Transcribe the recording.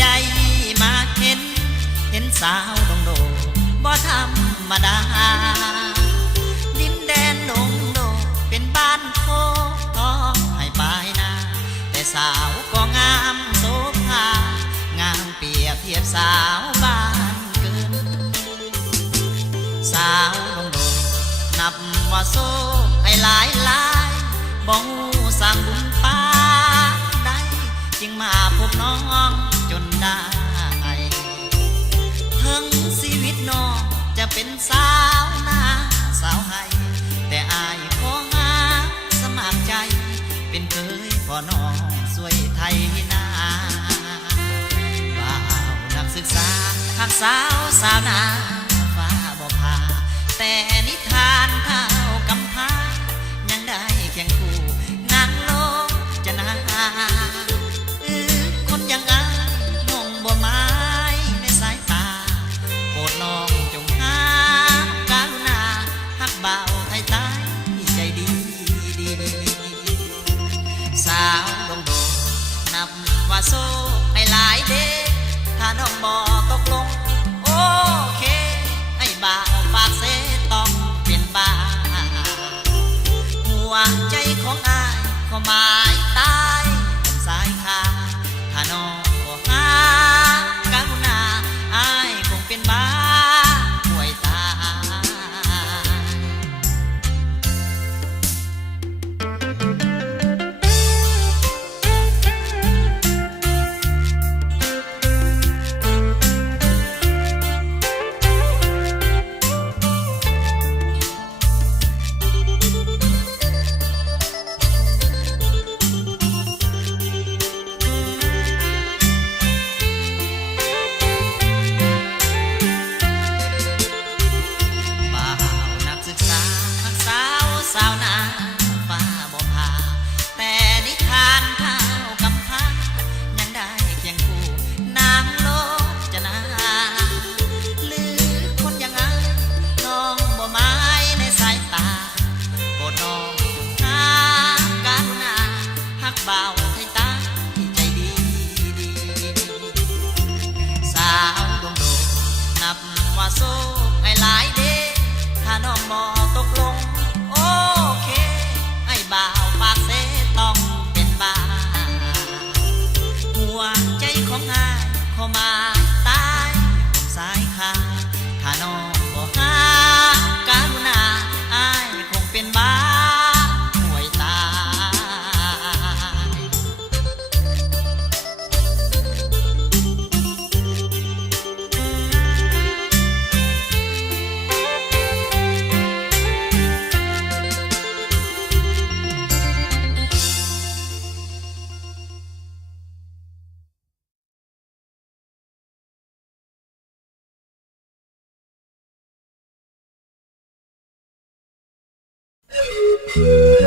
ได้มาเห็นสาวดงโดบ่ธรรมดาดินแดนดงโดเป็นบ้านโคขอให้ปลายนาแต่สาวก็งามโสภางามเปรียบเทียบสาวบ้านเกินสาวดงโดนับว่าโซให้หลายบ่ฮู้สร้างบุญปาได้จึงมาพบน้องจนได้ถึงชีวิตน้องจะเป็นสาวนาสาวไห้แต่อายขอหาสมัครใจเป็นเคยพ่อน้องสวยไทยนาบ่าวนักศึกษาหักสาวนาฟ้าบ่พาแต่นิทานเท่ากำพร้ายังได้เคียงคู่นางโลกจะนาคนยังอายงงบ่ไม้ในสายตาโปรดน้องจงหาการุณาหักบ่าวไทยใต้ใจดีสาวดงโดนับว่าโซให้หลายเด้ถ้าน้องบ่ตกลงโอเคให้บ่าวฝากเสต้องเป็นบ้าหัวใจของอายขอหมายตายสายคาถ้าน้องบ่หาการุณาอายคงเป็นบ้าป่วยตสาวนาฟ้าบ่พาแต่นิทานเท่ากำพร้ายังได้เคียงคู่นางโลกจะนาหรือคนยังอายน้องบ่หมายในสายตาโปรดน้องหาการุณาหักบ่าวให้ตาใจดีสาวดงโดนับว่าโซให้หลายเด้ถ้าน้องบ่ตกลงโอเคให้บ่าวฝากเสต้องเป็นบ้าหัวใจของอายขอมาตายสายคาถ้าน้องบ่หาการุณาอายคงเป็นบ้าป่วยตายYeah.